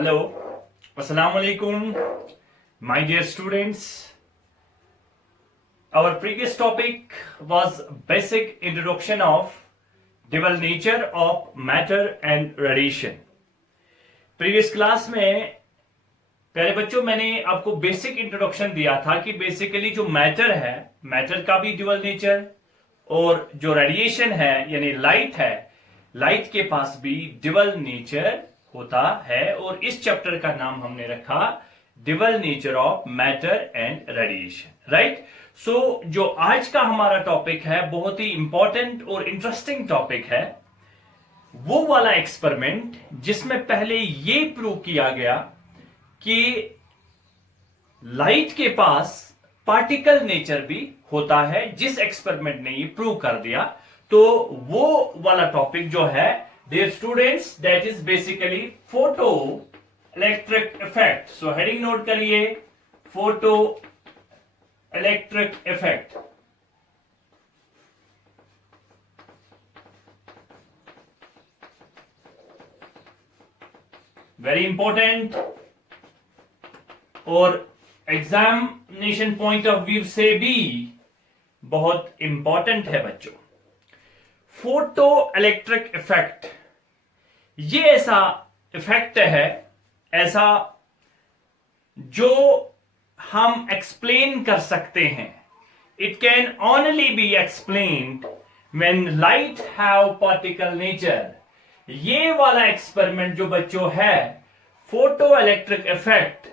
Hello, Assalamu alaikum, my dear students. Our previous topic was basic introduction of dual nature of matter and radiation. Previous class में प्यारे बच्चों मैंने आपको basic introduction दिया था कि बेसिकली जो मैटर है, मैटर का भी ड्यूअल नेचर और जो रेडिएशन है यानी लाइट है, लाइट के पास भी ड्यूअल नेचर होता है और इस चैप्टर का नाम हमने रखा dual nature of matter and radiation, right. So जो आज का हमारा टॉपिक है बहुत ही इंपॉर्टेंट और इंटरेस्टिंग टॉपिक है, वो वाला एक्सपेरिमेंट जिसमें पहले ये प्रूव किया गया कि लाइट के पास पार्टिकल नेचर भी होता है। जिस एक्सपेरिमेंट ने ये प्रूव कर दिया तो वो वाला टॉपिक जो है dear students that is basically photo electric effect. So heading note करिए, photo electric effect. Very important और एग्जामिनेशन पॉइंट ऑफ व्यू से भी बहुत इंपॉर्टेंट है बच्चों। फोटो इलेक्ट्रिक इफेक्ट ये ऐसा इफेक्ट है, ऐसा जो हम एक्सप्लेन कर सकते हैं। It can only be explained when light have particle nature. ये वाला एक्सपेरिमेंट जो बच्चों है फोटो इलेक्ट्रिक इफेक्ट,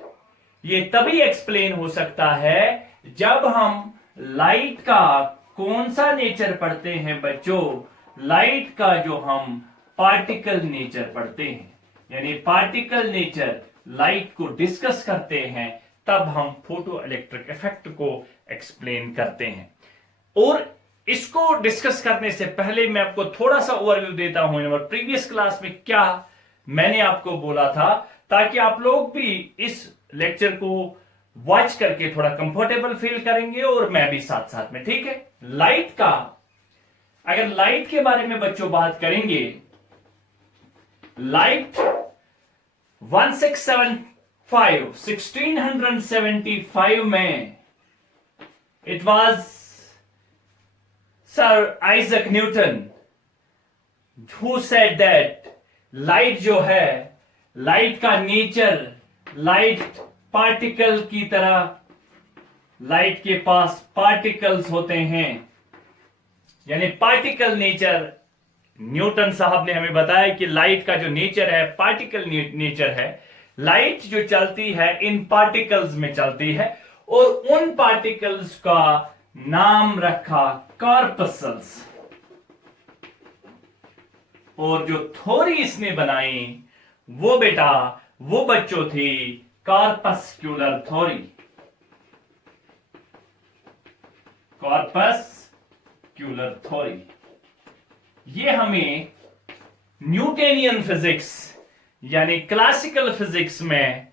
ये तभी एक्सप्लेन हो सकता है जब हम लाइट का कौन सा नेचर पढ़ते हैं बच्चों, लाइट का जो हम पार्टिकल नेचर पढ़ते हैं, यानी पार्टिकल नेचर लाइट को डिस्कस करते हैं, तब हम फोटो इलेक्ट्रिक इफेक्ट को एक्सप्लेन करते हैं। और इसको डिस्कस करने से पहले मैं आपको थोड़ा सा ओवरव्यू देता हूं और प्रीवियस क्लास में क्या मैंने आपको बोला था, ताकि आप लोग भी इस लेक्चर को वॉच करके थोड़ा कंफर्टेबल फील करेंगे और मैं भी साथ साथ में, ठीक है। लाइट का, अगर लाइट के बारे में बच्चों बात करेंगे, लाइट 1675 में it was sir Isaac Newton who said that light जो है, लाइट का नेचर, लाइट पार्टिकल की तरह, लाइट के पास पार्टिकल्स होते हैं, यानी पार्टिकल नेचर। न्यूटन साहब ने हमें बताया कि लाइट का जो नेचर है पार्टिकल नेचर है। लाइट जो चलती है इन पार्टिकल्स में चलती है और उन पार्टिकल्स का नाम रखा कॉर्पस्कल्स। और जो थ्योरी इसने बनाई वो बेटा, वो बच्चों थी कॉर्पस्क्यूलर थ्योरी। कॉर्पस्क्यूलर थ्योरी ये हमें न्यूटनियन फिजिक्स यानी क्लासिकल फिजिक्स में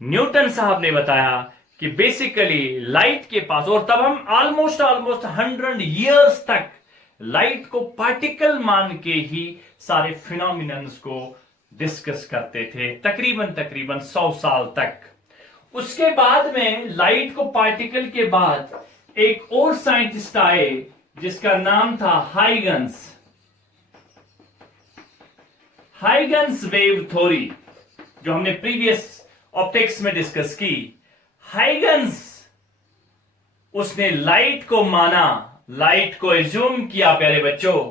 न्यूटन साहब ने बताया कि बेसिकली लाइट के पास, और तब हम ऑलमोस्ट 100 इयर्स तक लाइट को पार्टिकल मान के ही सारे फिनोमिनन्स को डिस्कस करते थे, तकरीबन 100 साल तक। उसके बाद में लाइट को पार्टिकल के बाद एक और साइंटिस्ट आए जिसका नाम था हाइगन्स वेव थ्योरी, जो हमने प्रीवियस ऑप्टिक्स में डिस्कस की। हाइगन्स उसने लाइट को माना, लाइट को एज्यूम किया प्यारे बच्चों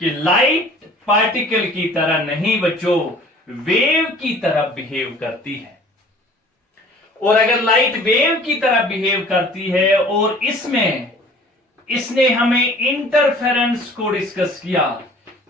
कि लाइट पार्टिकल की तरह नहीं बच्चों, वेव की तरह बिहेव करती है। और अगर लाइट वेव की तरह बिहेव करती है और इसने हमें इंटरफेरेंस को डिस्कस किया,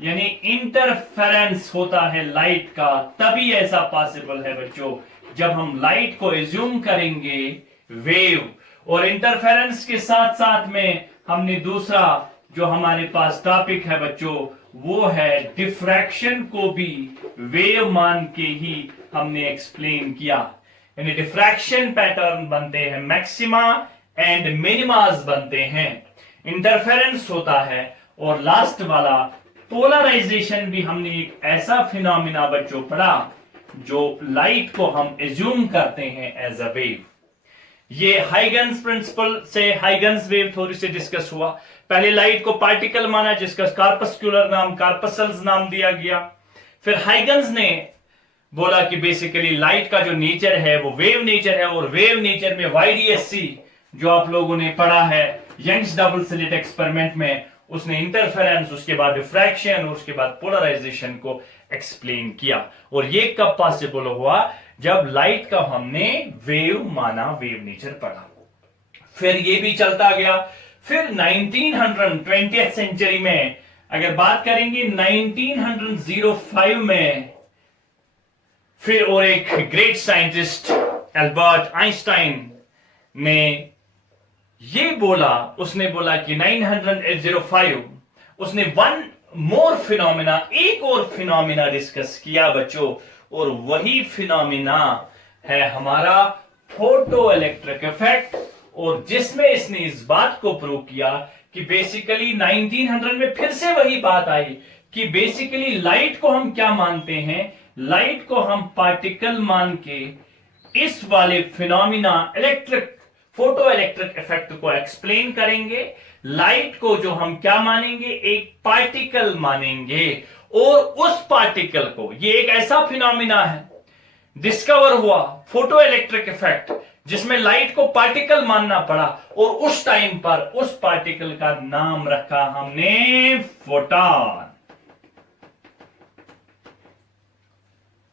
यानी इंटरफेरेंस होता है लाइट का, तभी ऐसा पॉसिबल है बच्चों जब हम लाइट को एज्यूम करेंगे वेव। और इंटरफेरेंस के साथ साथ में हमने दूसरा जो हमारे पास टॉपिक है बच्चों वो है डिफ्रैक्शन को भी वेव मान के ही हमने एक्सप्लेन किया। यानी डिफ्रैक्शन पैटर्न बनते हैं, मैक्सिमा एंड मिनिमास बनते हैं, इंटरफेरेंस होता है, और लास्ट वाला पोलराइजेशन भी हमने एक ऐसा फिनोमिना बच्चों पढ़ा जो लाइट को हम एज्यूम करते हैं एज अ वेव, ये हाइगन्स प्रिंसिपल से, हाइगन्स वेव थ्योरी से डिस्कस हुआ। पहले लाइट को पार्टिकल माना जिसका कार्पस्क्यूलर नाम, कार्पसल्स नाम दिया गया। फिर हाइगन्स ने बोला कि बेसिकली लाइट का जो नेचर है वो वेव नेचर है, और वेव नेचर में YDSC जो आप लोगों ने पढ़ा है यंग्स डबल स्लिट एक्सपेरिमेंट में, उसने इंटरफेरेंस, उसके बाद डिफ्रैक्शन और उसके बाद पोलराइजेशन को एक्सप्लेन किया। और ये कब पॉसिबल हुआ? जब लाइट का हमने वेव माना, वेव नेचर पढ़ा। फिर ये भी चलता गया। फिर 1920th सेंचुरी में अगर बात करेंगे 1905 में, फिर और एक ग्रेट साइंटिस्ट एल्बर्ट आइंस्टाइन ने ये बोला, उसने बोला कि 905 उसने वन मोर फिनोमिना, एक और फिनोमिना डिस्कस किया बच्चों, और वही फिनोमिना है हमारा फोटो इलेक्ट्रिक इफेक्ट, और जिसमें इसने इस बात को प्रूव किया कि बेसिकली 1900 में फिर से वही बात आई कि बेसिकली लाइट को हम क्या मानते हैं, लाइट को हम पार्टिकल मान के इस वाले phenomena electric, photo electric effect को एक्सप्लेन करेंगे। लाइट को जो हम क्या मानेंगे, एक पार्टिकल मानेंगे, और उस पार्टिकल को, ये एक ऐसा फिनोमिना है डिस्कवर हुआ फोटो इलेक्ट्रिक इफेक्ट, जिसमें लाइट को पार्टिकल मानना पड़ा, और उस टाइम पर उस पार्टिकल का नाम रखा हमने फोटॉन।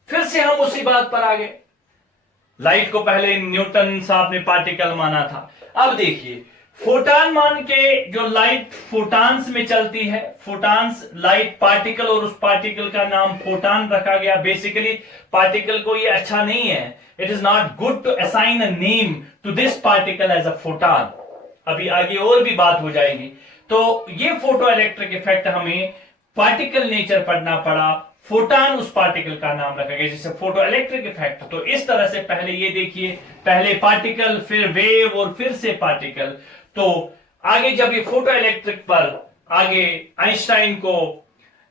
फिर से हम उसी बात पर आ गए। लाइट को पहले न्यूटन साहब ने पार्टिकल माना था, अब देखिए फोटॉन मान के जो लाइट फोटॉन्स में चलती है, फोटॉन्स लाइट पार्टिकल, और उस पार्टिकल का नाम फोटॉन रखा गया। बेसिकली पार्टिकल को ये अच्छा नहीं है, it is not good to assign a name to this particle as a photon. अभी आगे और भी बात हो जाएगी। तो ये फोटो इलेक्ट्रिक इफेक्ट हमें पार्टिकल नेचर पढ़ना पड़ा, फोटॉन उस पार्टिकल का नाम रखा गया जिसे फोटो इलेक्ट्रिक इफेक्ट। तो इस तरह से पहले ये देखिए, पहले पार्टिकल, फिर वेव, और फिर से पार्टिकल। तो आगे जब ये फोटो इलेक्ट्रिक पर आगे आइंस्टाइन को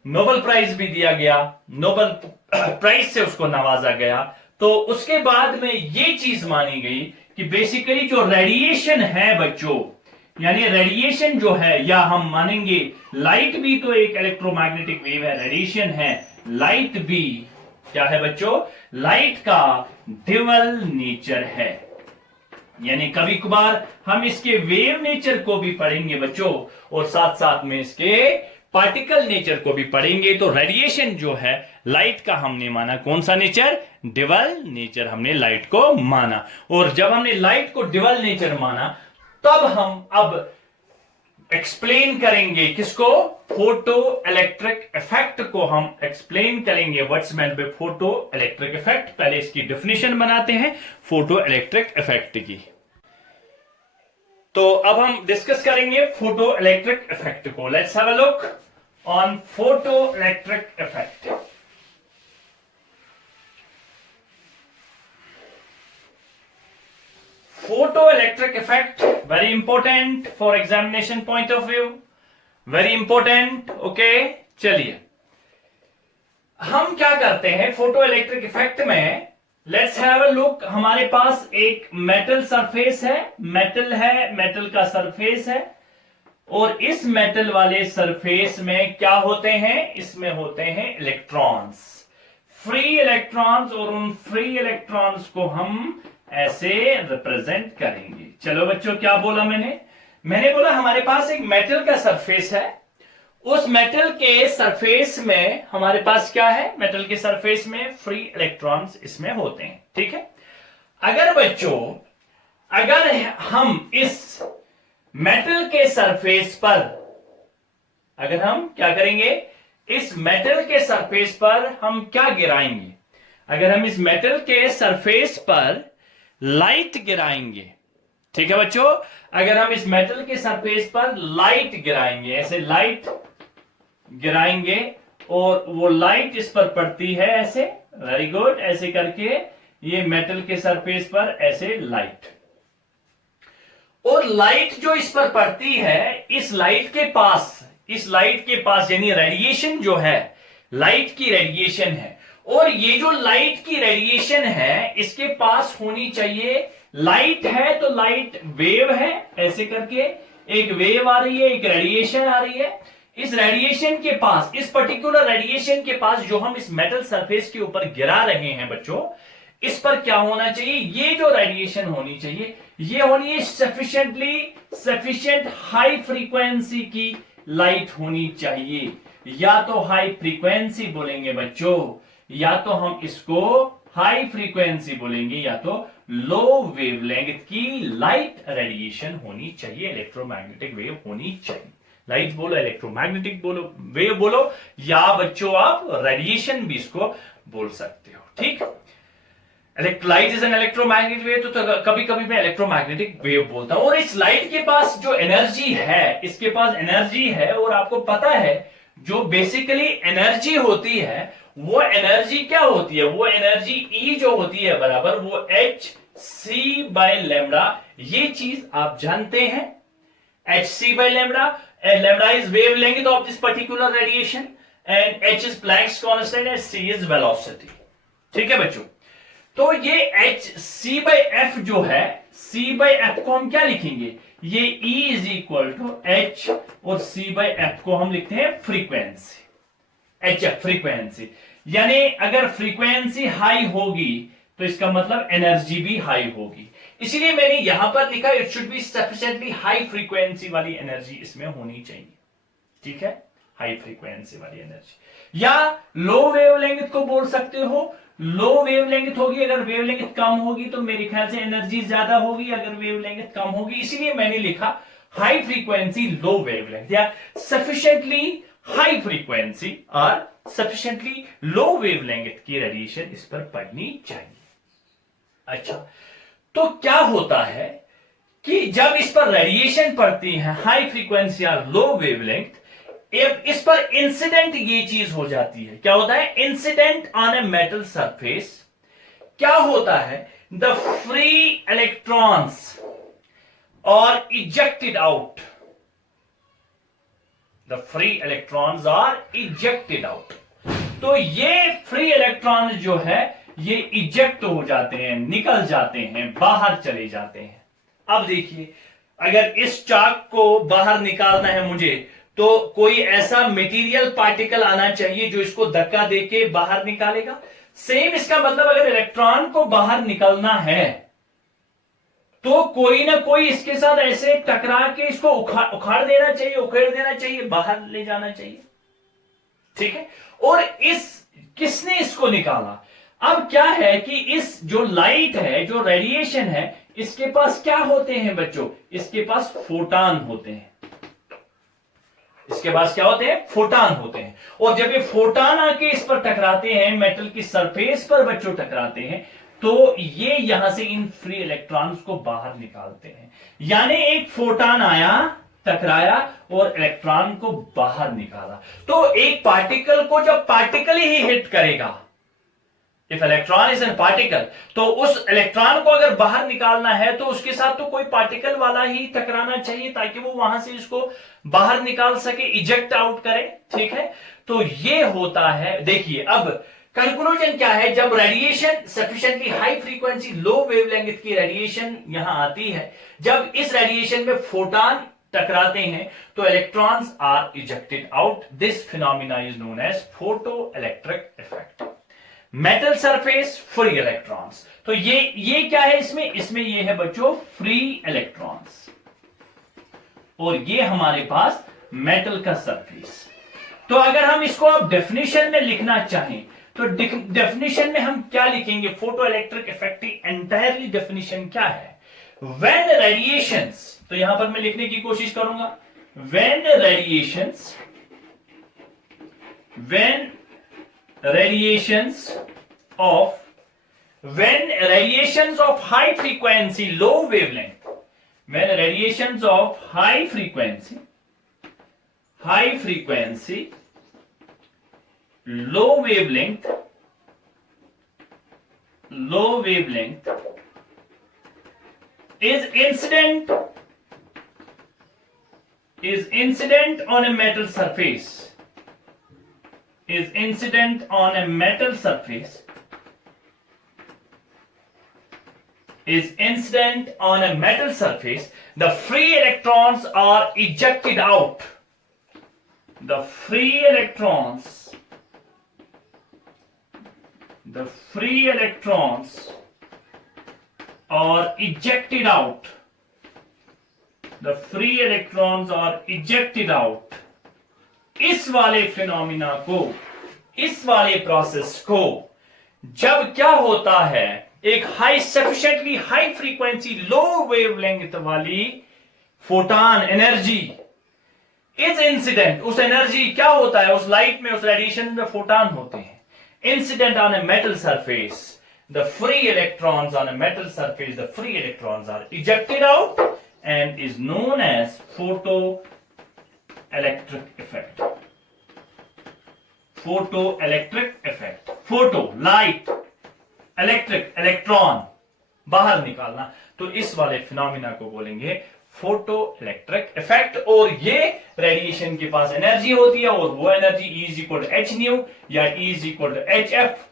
नोबेल प्राइज भी दिया गया, नोबेल प्राइज से उसको नवाजा गया, तो उसके बाद में ये चीज मानी गई कि बेसिकली जो रेडिएशन है बच्चों, यानी रेडिएशन जो है, या हम मानेंगे लाइट भी तो एक इलेक्ट्रोमैग्नेटिक वेव है, रेडिएशन है, लाइट भी क्या है बच्चों, लाइट का ड्यूअल नेचर है। यानी कभी कभार हम इसके वेव नेचर को भी पढ़ेंगे बच्चों, और साथ साथ में इसके पार्टिकल नेचर को भी पढ़ेंगे। तो रेडिएशन जो है लाइट का हमने माना कौन सा नेचर, ड्यूअल नेचर हमने लाइट को माना। और जब हमने लाइट को ड्यूअल नेचर माना, तब हम अब एक्सप्लेन करेंगे किसको, फोटो इलेक्ट्रिक इफेक्ट को हम एक्सप्लेन करेंगे। What's meant by photo electric effect, पहले इसकी डेफिनेशन बनाते हैं फोटो इलेक्ट्रिक इफेक्ट की। तो अब हम डिस्कस करेंगे फोटो इलेक्ट्रिक इफेक्ट को। Let's have a look on photo electric effect. Photoelectric effect, very important for examination point of view, very important. Okay, चलिए हम क्या करते हैं फोटो इलेक्ट्रिक इफेक्ट में, लेट्स हैव अ लुक। हमारे पास एक मेटल सरफेस है, मेटल है, मेटल का सरफेस है, और इस मेटल वाले सरफेस में क्या होते हैं, इसमें होते हैं इलेक्ट्रॉन्स, फ्री इलेक्ट्रॉन्स, और उन फ्री इलेक्ट्रॉन्स को हम ऐसे रिप्रेजेंट करेंगे। चलो बच्चों, क्या बोला मैंने बोला हमारे पास एक मेटल का सरफेस है, उस मेटल के सरफेस में हमारे पास क्या है, मेटल के सरफेस में फ्री इलेक्ट्रॉन्स इसमें होते हैं, ठीक है। अगर बच्चों, अगर हम इस मेटल के सरफेस पर, अगर हम क्या करेंगे, इस मेटल के सरफेस पर हम क्या गिराएंगे, अगर हम इस मेटल के सरफेस पर लाइट गिराएंगे, ठीक है बच्चों, अगर हम इस मेटल के सरफेस पर लाइट गिराएंगे, ऐसे लाइट गिराएंगे, और वो लाइट इस पर पड़ती है ऐसे, वेरी गुड, ऐसे करके ये मेटल के सरफेस पर ऐसे लाइट, और लाइट जो इस पर पड़ती है, इस लाइट के पास यानी रेडिएशन जो है, लाइट की रेडिएशन है, और ये जो लाइट की रेडिएशन है इसके पास होनी चाहिए, लाइट है तो लाइट वेव है, ऐसे करके एक वेव आ रही है, एक रेडिएशन आ रही है। इस रेडिएशन के पास, इस पर्टिकुलर रेडिएशन के पास जो हम इस मेटल सरफेस के ऊपर गिरा रहे हैं बच्चों, इस पर क्या होना चाहिए, ये जो रेडिएशन होनी चाहिए ये होनी है सफिशिएंट हाई फ्रीक्वेंसी की लाइट होनी चाहिए। या तो हाई फ्रीक्वेंसी बोलेंगे बच्चों, या तो हम इसको हाई फ्रीक्वेंसी बोलेंगे, या तो लो वेवलेंथ की लाइट रेडिएशन होनी चाहिए, इलेक्ट्रोमैग्नेटिक वेव होनी चाहिए। लाइट बोलो, इलेक्ट्रोमैग्नेटिक बोलो, वेव बोलो, या बच्चों आप रेडिएशन भी इसको बोल सकते हो। ठीक, light is an electromagnetic wave, तो कभी कभी मैं इलेक्ट्रोमैग्नेटिक वेव बोलता हूं। और इस लाइट के पास जो एनर्जी है, इसके पास एनर्जी है, और आपको पता है जो बेसिकली एनर्जी होती है वो एनर्जी क्या होती है, वो एनर्जी E जो होती है बराबर वो hc/λ, ये चीज आप जानते हैं। hc/λ, lambda is wavelength of this particular radiation and h is Planck's constant and c is velocity। ठीक है बच्चों, तो ये hc/f जो है, c/f को हम क्या लिखेंगे, ये E is equal to h और c/f को हम लिखते हैं फ्रीक्वेंसी, hf फ्रीक्वेंसी। यानी अगर फ्रीक्वेंसी हाई होगी तो इसका मतलब एनर्जी भी हाई होगी, इसलिए मैंने यहां पर लिखा it should be sufficiently high frequency वाली एनर्जी इसमें होनी चाहिए। ठीक है, हाई फ्रीक्वेंसी वाली एनर्जी, या लो वेवलेंथ को बोल सकते हो। लो वेवलेंथ होगी, अगर वेवलेंथ कम होगी तो मेरे ख्याल से एनर्जी ज्यादा होगी, अगर वेवलेंथ कम होगी, इसलिए मैंने लिखा हाई फ्रीक्वेंसी लो वेवलेंथ, या सफिशिएंटली हाई फ्रीक्वेंसी और सफिशिएंटली लो वेवलेंथ की रेडिएशन इस पर पड़नी चाहिए। अच्छा, तो क्या होता है कि जब इस पर रेडिएशन पड़ती है हाई फ्रीक्वेंसी या लो वेवलेंथ, इस पर इंसिडेंट ये चीज हो जाती है, क्या होता है, incident on a metal surface क्या होता है, the free electrons are ejected out, the free electrons are ejected out. तो ये फ्री इलेक्ट्रॉन जो है ये इजेक्ट हो जाते हैं, निकल जाते हैं, बाहर चले जाते हैं। अब देखिए, अगर इस चाक को बाहर निकालना है मुझे, तो कोई ऐसा मटेरियल पार्टिकल आना चाहिए जो इसको धक्का देके बाहर निकालेगा। सेम इसका मतलब अगर इलेक्ट्रॉन को बाहर निकलना है तो कोई ना कोई इसके साथ ऐसे टकरा के इसको उखाड़ देना चाहिए, उखेड़ देना चाहिए, बाहर ले जाना चाहिए। ठीक है, और किसने इसको निकाला। अब क्या है कि इस जो लाइट है, जो रेडिएशन है, इसके पास क्या होते हैं बच्चों, इसके पास फोटान होते हैं, इसके पास क्या होते हैं, फोटान होते हैं। और जब ये फोटान आके इस पर टकराते हैं, मेटल की सरफेस पर बच्चों टकराते हैं, तो ये यहां से इन फ्री इलेक्ट्रॉन्स को बाहर निकालते हैं। यानी एक फोटान आया, टकराया और इलेक्ट्रॉन को बाहर निकाला। तो एक पार्टिकल को जब पार्टिकल ही हिट करेगा, if electron is an particle, तो उस इलेक्ट्रॉन को अगर बाहर निकालना है तो उसके साथ तो कोई पार्टिकल वाला ही टकराना चाहिए ताकि वो वहां से इसको बाहर निकाल सके, इजेक्ट आउट करे। ठीक है, तो ये होता है। देखिए अब कंक्लूजन क्या है, जब रेडिएशन सफिशिएंटली हाई फ्रीक्वेंसी लो वेवलेंथ की रेडिएशन यहां आती है, जब इस रेडिएशन में फोटॉन टकराते हैं तो electrons are ejected out. This phenomena is known as photo electric effect. Metal surface free electrons, तो ये क्या है, इसमें ये है बच्चों फ्री इलेक्ट्रॉन्स, और ये हमारे पास मेटल का सरफेस। तो अगर हम इसको अब डेफिनेशन में लिखना चाहें तो डेफिनेशन में हम क्या लिखेंगे, फोटो इलेक्ट्रिक इफेक्ट की एंटायरली डेफिनेशन क्या है, व्हेन रेडिएशंस, तो यहां पर मैं लिखने की कोशिश करूंगा, when radiations of high frequency low wavelength, when radiations of high frequency low wavelength is incident on a metal surface, is incident on a metal surface the free electrons are ejected out. The free electrons are ejected out. The free electrons are ejected out. इस वाले phenomena को, इस वाले process को जब क्या होता है, एक सफिशिएंटली हाई फ्रीक्वेंसी लो वेवलेंथ वाली फोटॉन एनर्जी इज इंसिडेंट, उस एनर्जी क्या होता है, उस लाइट में, उस रेडिएशन में फोटॉन होते हैं, incident on a metal surface, the free electrons on a metal surface, the free electrons are ejected out and is known as photoelectric effect. Photoelectric effect. Photo, light, electric, electron बाहर निकालना, तो इस वाले phenomena को बोलेंगे photo electric effect. और ये radiation के पास एनर्जी होती है और वो energy E is equal to H nu या E is equal to H F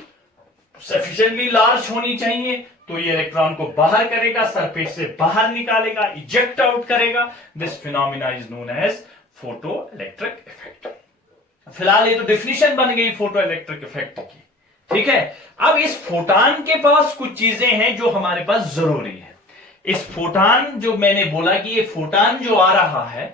sufficiently large होनी चाहिए, तो ये इलेक्ट्रॉन को बाहर करेगा, सरफेस से बाहर निकालेगा, इजेक्ट आउट करेगा। This phenomena is known as photo electric effect. फिलहाल ये तो डेफिनेशन बन गई फोटो इलेक्ट्रिक इफेक्ट की, ठीक है। अब इस फोटॉन के पास कुछ चीजें हैं जो हमारे पास जरूरी है। इस फोटॉन, जो मैंने बोला कि ये फोटॉन जो आ रहा है,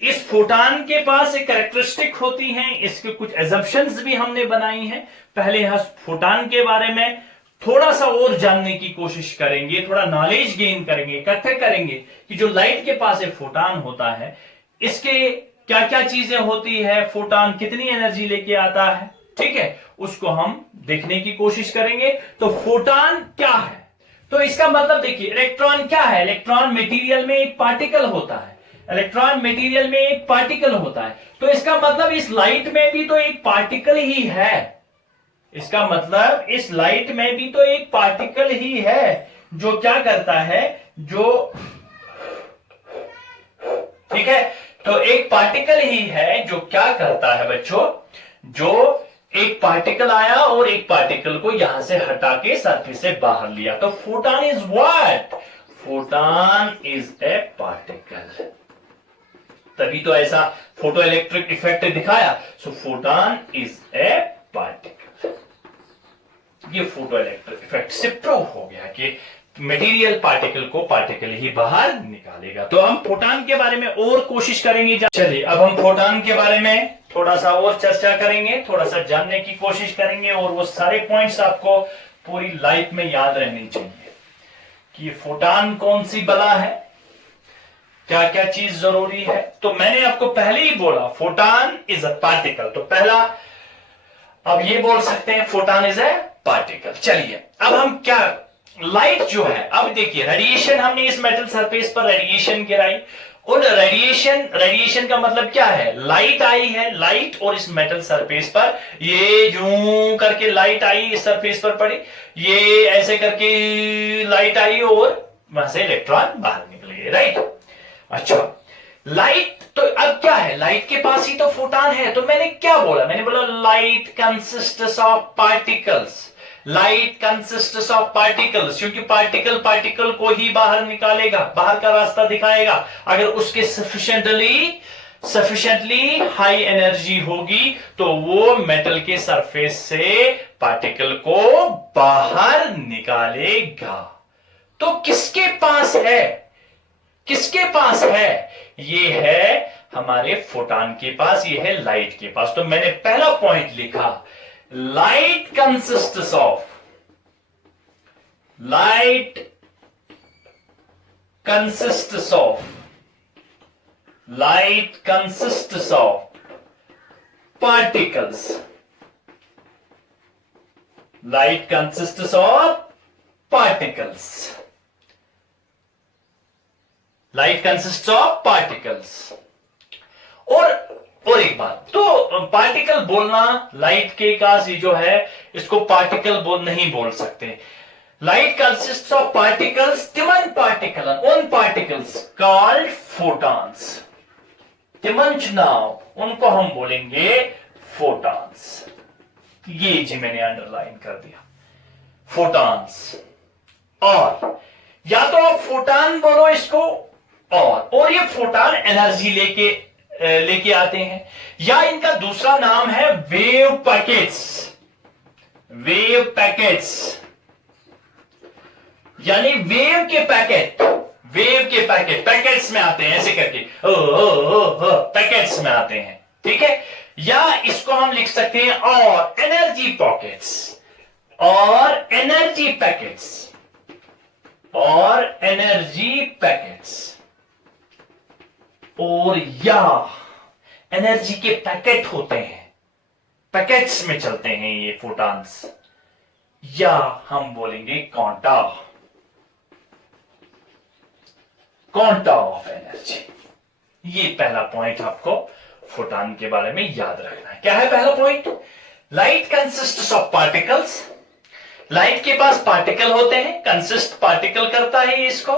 इस फोटॉन के पास एक कैरेक्टरिस्टिक होती हैं, इसके कुछ एजम्पशंस भी हमने बनाई हैं। पहले हम फोटॉन के बारे में थोड़ा सा और जानने की कोशिश करेंगे, थोड़ा नॉलेज गेन करेंगे, इकट्ठे करेंगे कि जो लाइट के पास एक फोटॉन होता है, इसके क्या क्या चीजें होती है, फोटॉन कितनी एनर्जी लेके आता है, ठीक है, उसको हम देखने की कोशिश करेंगे। तो फोटॉन क्या है, तो इसका मतलब देखिए, इलेक्ट्रॉन क्या है, इलेक्ट्रॉन मटेरियल में एक पार्टिकल होता है, इलेक्ट्रॉन मटेरियल में एक पार्टिकल होता है, तो इसका मतलब इस लाइट में भी तो एक पार्टिकल ही है, इसका मतलब इस लाइट में भी तो एक पार्टिकल ही है जो क्या करता है, जो, ठीक है, तो एक पार्टिकल ही है जो क्या करता है बच्चों, जो एक पार्टिकल आया और एक पार्टिकल को यहां से हटा के सरफेस से बाहर लिया, तो photon is what, photon is a particle. तभी तो ऐसा फोटो इलेक्ट्रिक इफेक्ट दिखाया। सो फोटॉन इज ए पार्टिकल। ये फोटो इलेक्ट्रिक इफेक्ट से प्रूव हो गया कि मटेरियल पार्टिकल को पार्टिकल ही बाहर निकालेगा। तो हम फोटॉन के बारे में और कोशिश करेंगे। चलिए अब हम फोटॉन के बारे में थोड़ा सा और चर्चा करेंगे, थोड़ा सा जानने की कोशिश करेंगे, और वो सारे पॉइंट्स आपको पूरी लाइफ में याद रहने चाहिए कि ये फोटॉन कौन सी बला है, क्या क्या चीज जरूरी है। तो मैंने आपको पहले ही बोला फोटॉन इज अ पार्टिकल, तो पहला अब ये बोल सकते हैं फोटॉन इज ए पार्टिकल। चलिए अब हम क्या, लाइट जो है, अब देखिए रेडिएशन, हमने इस मेटल सरफेस पर रेडिएशन गिराई, और रेडिएशन का मतलब क्या है, लाइट आई है, लाइट, और इस मेटल सरफेस पर ये यूं करके लाइट आई, इस सरफेस पर पड़ी, ये ऐसे करके लाइट आई और वहां से इलेक्ट्रॉन बाहर निकल गए, राइट। अच्छा, लाइट तो अब क्या है, लाइट के पास ही तो फोटॉन है। तो मैंने क्या बोला, मैंने बोला light consists of particles, light consists of particles, क्योंकि पार्टिकल पार्टिकल को ही बाहर निकालेगा, बाहर का रास्ता दिखाएगा अगर उसके सफिशिएंटली हाई एनर्जी होगी, तो वो मेटल के सरफेस से पार्टिकल को बाहर निकालेगा। तो किसके पास है, किसके पास है, ये है हमारे फोटॉन के पास, ये है लाइट के पास। तो मैंने पहला पॉइंट लिखा, light consists of particles, light consists of particles, light consist of particles. और एक बात, तो पार्टिकल बोलना लाइट के पास ही जो है, इसको पार्टिकल नहीं बोल सकते। लाइट कंसिस्ट ऑफ पार्टिकल्स, तिमन पार्टिकल, उन पार्टिकल्स कॉल्ड फोटॉन्स, तिमन चुनाव, उनको हम बोलेंगे फोटॉन्स, ये जी मैंने अंडरलाइन कर दिया, फोटॉन्स। और या तो आप फोटॉन बोलो इसको, और ये फोटॉन एनर्जी लेके आते हैं, या इनका दूसरा नाम है वेव पैकेट्स। वेव पैकेट्स यानी वेव के पैकेट, पैकेट्स में आते हैं, ऐसे करके पैकेट्स में आते हैं, ठीक है। या इसको हम लिख सकते हैं और एनर्जी पॉकेट्स, और एनर्जी पैकेट्स, और एनर्जी पैकेट्स, और या एनर्जी के पैकेट होते हैं, पैकेट्स में चलते हैं ये फोटॉन्स, या हम बोलेंगे क्वांटा ऑफ एनर्जी। ये पहला पॉइंट आपको फोटॉन के बारे में याद रखना है। क्या है पहला point? Light consists of particles. Light के पास पार्टिकल होते हैं, कंसिस्ट पार्टिकल करता है इसको,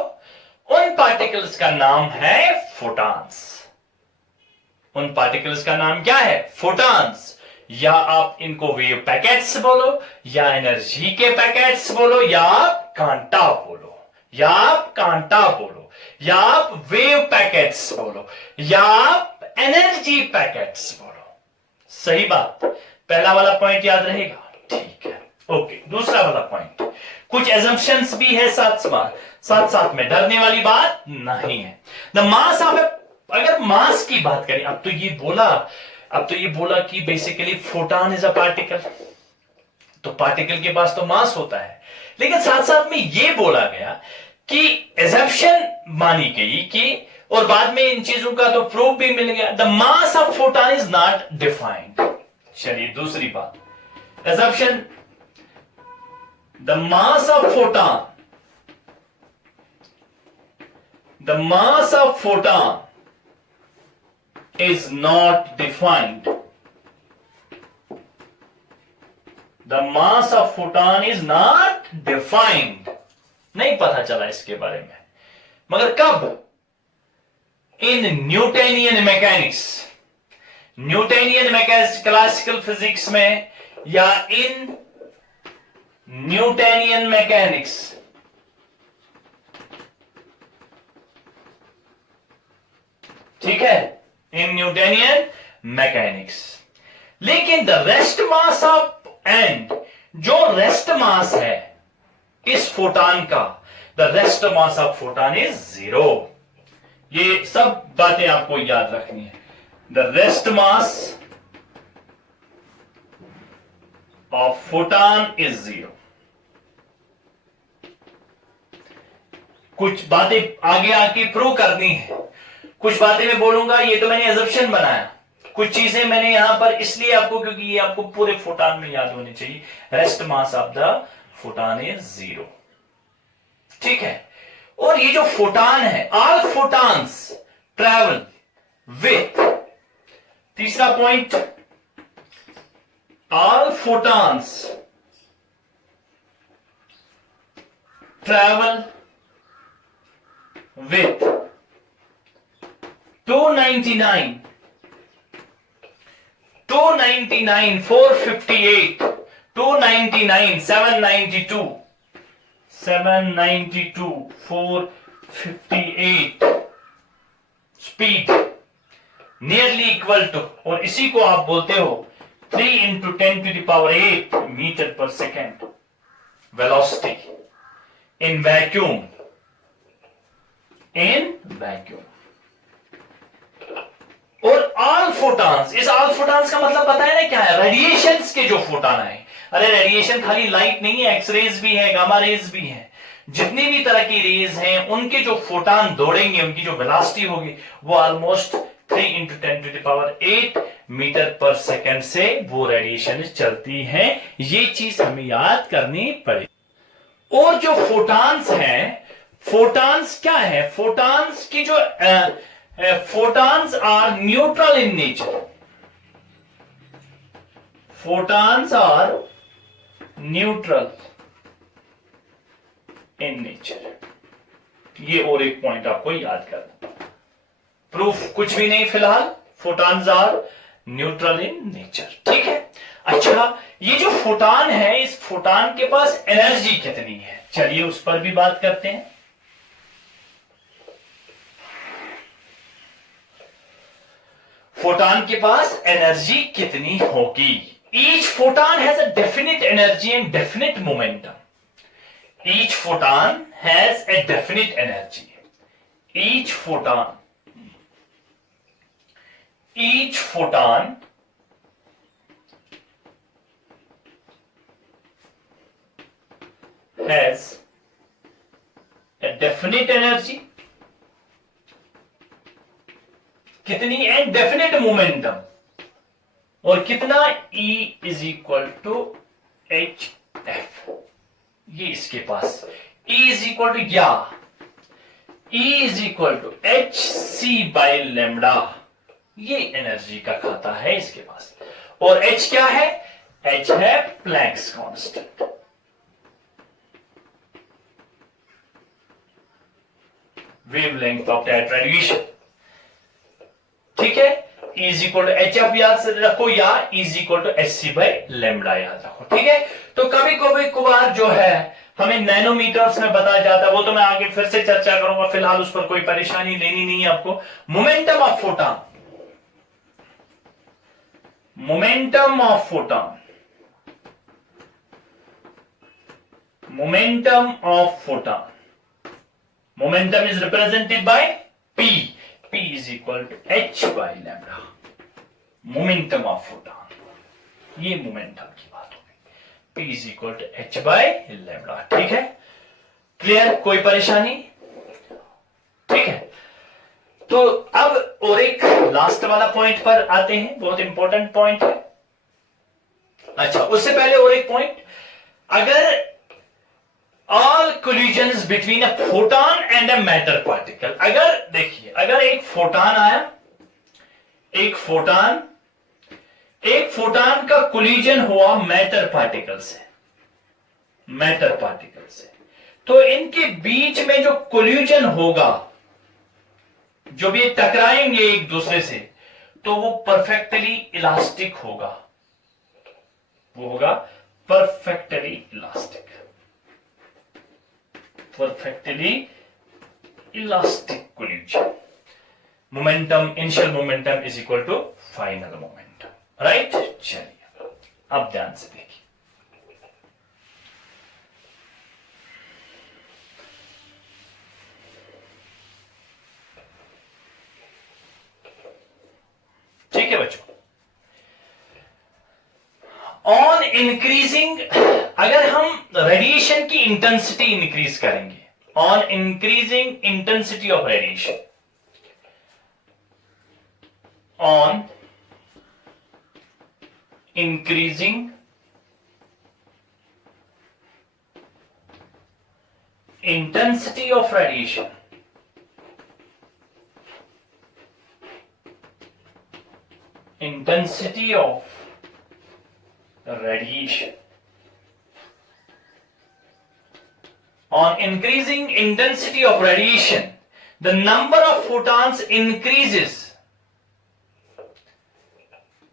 उन पार्टिकल्स का नाम है फोटॉन्स। उन पार्टिकल्स का नाम क्या है? फोटॉन्स। या आप इनको वेव पैकेट्स बोलो, या एनर्जी के पैकेट्स बोलो, या आप कांटा बोलो, या आप कांटा बोलो, या आप वेव पैकेट्स बोलो, या आप एनर्जी पैकेट्स बोलो। सही बात, पहला वाला पॉइंट याद रहेगा, ठीक है। ओके, दूसरा वाला पॉइंट, कुछ एजम्पशंस भी है साथ में, डरने वाली बात नहीं है। द मास ऑफ, अगर मास की बात करें, अब तो ये बोला कि basically photon is a particle, तो पार्टिकल के पास तो मास होता है, लेकिन साथ में ये बोला गया कि एजम्पशन मानी गई कि, और बाद में इन चीजों का तो प्रूफ भी मिल गया, the mass of photon is not defined. चलिए दूसरी बात, assumption, the mass of photon is not defined. The mass of photon is not defined. नहीं पता चला इसके बारे में, मगर कब? इन न्यूटोनियन मैकेनिक्स, क्लासिकल फिजिक्स में, या इन न्यूटोनियन मैकेनिक्स, ठीक है, इन न्यूटोनियन मैकेनिक्स। लेकिन the rest mass of, and जो रेस्ट मास है इस फोटॉन का, the rest mass of photon is 0। ये सब बातें आपको याद रखनी है। The rest mass of photon is 0। कुछ बातें आगे आके प्रूव करनी है, कुछ बातें मैं बोलूंगा, ये तो मैंने एजम्पशन बनाया, कुछ चीजें मैंने यहां पर इसलिए आपको, क्योंकि ये आपको पूरे फोटॉन में याद होनी चाहिए। Rest mass of the photon is 0, ठीक है। और ये जो फोटॉन है, ऑल फोटॉन्स ट्रैवल विथ, तीसरा point, all photons travel with 299, 458, 299, 792, 458 speed nearly equal to, और इसी को आप बोलते हो 3 × 10⁸ मीटर पर सेकेंड वेलोसिटी इन वैक्यूम। और ऑल फोटॉन्स, इस ऑल फोटॉन्स का मतलब पता है ना क्या है? रेडिएशंस के जो फोटॉन है। अरे रेडिएशन खाली लाइट नहीं है, एक्सरेज भी है, गामा रेज भी है, जितनी भी तरह की रेज हैं उनके जो फोटॉन दौड़ेंगे, उनकी जो वेलोसिटी होगी वो ऑलमोस्ट 3 × 10⁸ मीटर पर सेकेंड से वो रेडिएशन चलती है। ये चीज हमें याद करनी पड़ेगी। और जो फोटॉन्स हैं, फोटॉन्स क्या है? फोटॉन्स की जो photons are neutral in nature. Photons are neutral in nature. ये और एक पॉइंट आपको याद करना। प्रूफ कुछ भी नहीं फिलहाल, photons are neutral in nature. ठीक है, अच्छा ये जो फोटॉन है, इस फोटॉन के पास एनर्जी कितनी है, चलिए उस पर भी बात करते हैं। फोटॉन के पास एनर्जी कितनी होगी? Each photon has a definite energy and definite momentum. Each photon has a definite energy. Each photon has a definite energy, कितनी, एंड डेफिनेट मोमेंटम, और कितना, E is equal to H F. ये इसके पास E is equal to क्या, E is equal to H C by lambda. ये energy का खाता है इसके पास, और H क्या है, H है Planck's constant. Wavelength of that radiation. ठीक है, E is equal to H F याद से रखो, या E is equal to H C by lambda याद रखो। ठीक है, तो कभी कभी कभार जो है हमें नैनोमीटर्स में बताया जाता है, वो तो मैं आगे फिर से चर्चा करूंगा, फिलहाल उस पर कोई परेशानी लेनी नहीं है आपको। Momentum of photon, momentum of photon, momentum of photon, momentum is represented by P. P is equal to H by lambda. Momentum of photon. ये मोमेंटम की बात होगी। P is equal to H by lambda. ठीक है, clear, कोई परेशानी? ठीक है, तो अब और एक लास्ट वाला पॉइंट पर आते हैं, बहुत इंपॉर्टेंट पॉइंट है। अच्छा, उससे पहले और एक पॉइंट, अगर all collisions between a photon and a matter particle, अगर देखिए, अगर एक फोटॉन आया, एक फोटॉन का कोलिजन हुआ मैटर पार्टिकल से, तो इनके बीच में जो कोलिजन होगा, जो भी टकराएंगे एक दूसरे से, तो वो परफेक्टली इलास्टिक होगा, वो होगा perfectly elastic, perfectly elastic collision. Momentum, initial momentum is equal to final momentum. Right? चलिए अब ध्यान से देखिए, ठीक है बच्चों। ऑन इंक्रीजिंग, अगर हम रेडिएशन की इंटेंसिटी इंक्रीज करेंगे, on increasing intensity of radiation, on increasing intensity of radiation, intensity of radiation, on increasing intensity of radiation, the number of photons increases,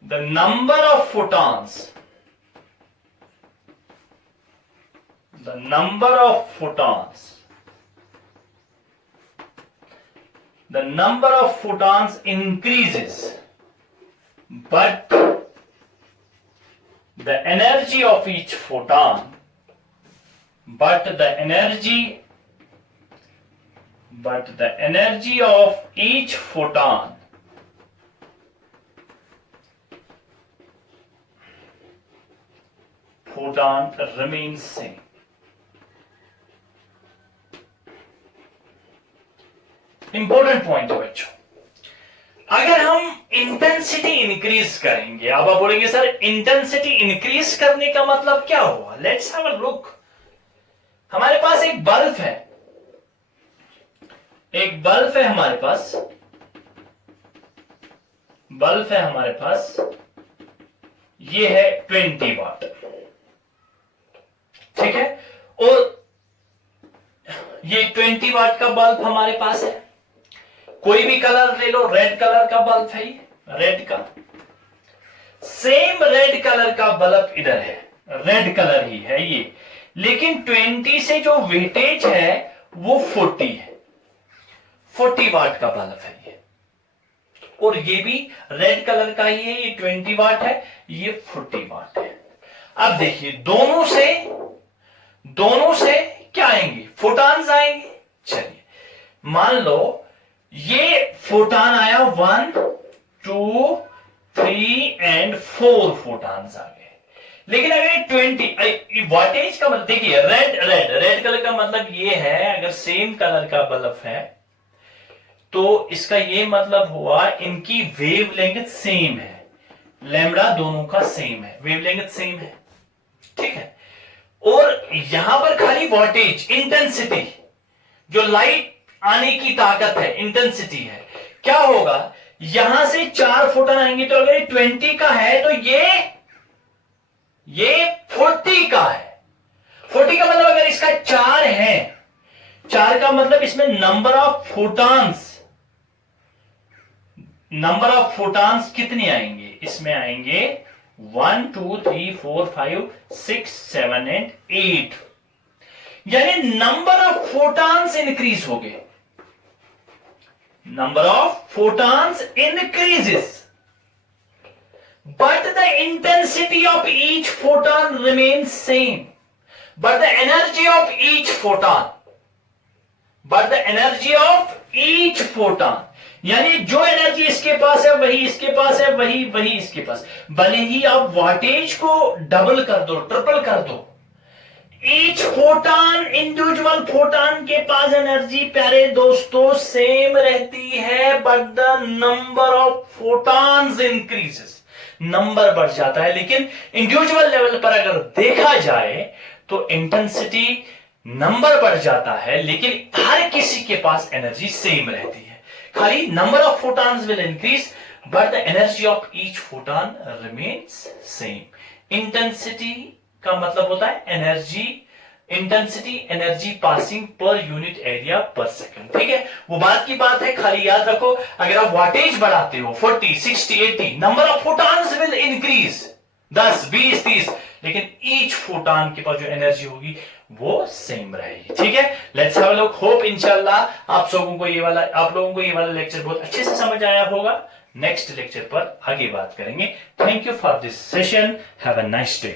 the number of photons, the number of photons, the number of photons increases, but the energy of each photon, but the energy of each photon remains same. Important point है बच्चों, अगर हम intensity increase करेंगे, अब आप बोलेंगे sir intensity increase करने का मतलब क्या हुआ? Let's have a look. हमारे पास एक बल्ब है, हमारे पास बल्ब है हमारे पास, ये है 20 वाट, ठीक है, और ये 20 वाट का बल्ब हमारे पास है। कोई भी कलर ले लो, रेड कलर का बल्ब है, रेड का, सेम रेड कलर का बल्ब इधर है, रेड कलर ही है ये, लेकिन 20 से जो वेटेज है वो 40 है, 40 वाट का बल्ब है ये, और ये भी रेड कलर का ही है, ये 20 वाट है, ये 40 वाट है। अब देखिए दोनों से क्या आएंगे, फोटॉन्स आएंगे। चलिए मान लो ये फोटॉन आया 1 2 3 एंड 4 फोटॉन्स आ गए, लेकिन अगर 20 वाटेज का मतलब, देखिए रेड कलर का मतलब ये है, अगर सेम कलर का बल्ब है तो इसका ये मतलब हुआ इनकी वेवलेंथ सेम है, लैम्बडा दोनों का सेम है, वेवलेंथ सेम है, ठीक है। और यहां पर खाली वोल्टेज इंटेंसिटी, जो लाइट आने की ताकत है, इंटेंसिटी है, क्या होगा, यहां से 4 फोटॉन आएंगे, तो अगर ये 20 का है तो ये 40 का है। 40 का मतलब अगर इसका 4 है, 4 का मतलब इसमें नंबर ऑफ फोटॉन्स कितने आएंगे, इसमें आएंगे 1 2 3 4 5 6 7 एंड 8, यानी नंबर ऑफ फोटॉन्स इंक्रीज हो गए, number of photons increases, but the intensity of each photon remains same, but the energy of each photon, यानी जो एनर्जी इसके पास है वही इसके पास है, वही इसके पास, भले ही आप वाटेज को डबल कर दो, ट्रिपल कर दो, ईच फोटॉन, इंडिविजुअल फोटॉन के पास एनर्जी प्यारे दोस्तों सेम रहती है, but the number of photons increases, number बढ़ जाता है। लेकिन इंडिविजुअल लेवल पर अगर देखा जाए तो इंटेंसिटी नंबर बढ़ जाता है, लेकिन हर किसी के पास एनर्जी सेम रहती है, खाली number of photons will increase but the energy of each photon remains same. Intensity का मतलब होता है energy, intensity energy passing per unit area पर सेकंड, ठीक है, वो बात की बात है, खाली याद रखो अगर आप वाटेज बढ़ाते हो 40 60 80, number of photons will increase 10 20 30, लेकिन ईच फोटॉन के पास जो एनर्जी होगी वो सेम रहेगी, ठीक है। Let's have a look, hope इंशाल्लाह आप लोगों को ये वाला लेक्चर बहुत अच्छे से समझ आया होगा। नेक्स्ट लेक्चर पर आगे बात करेंगे। Thank you for this session, have a nice day.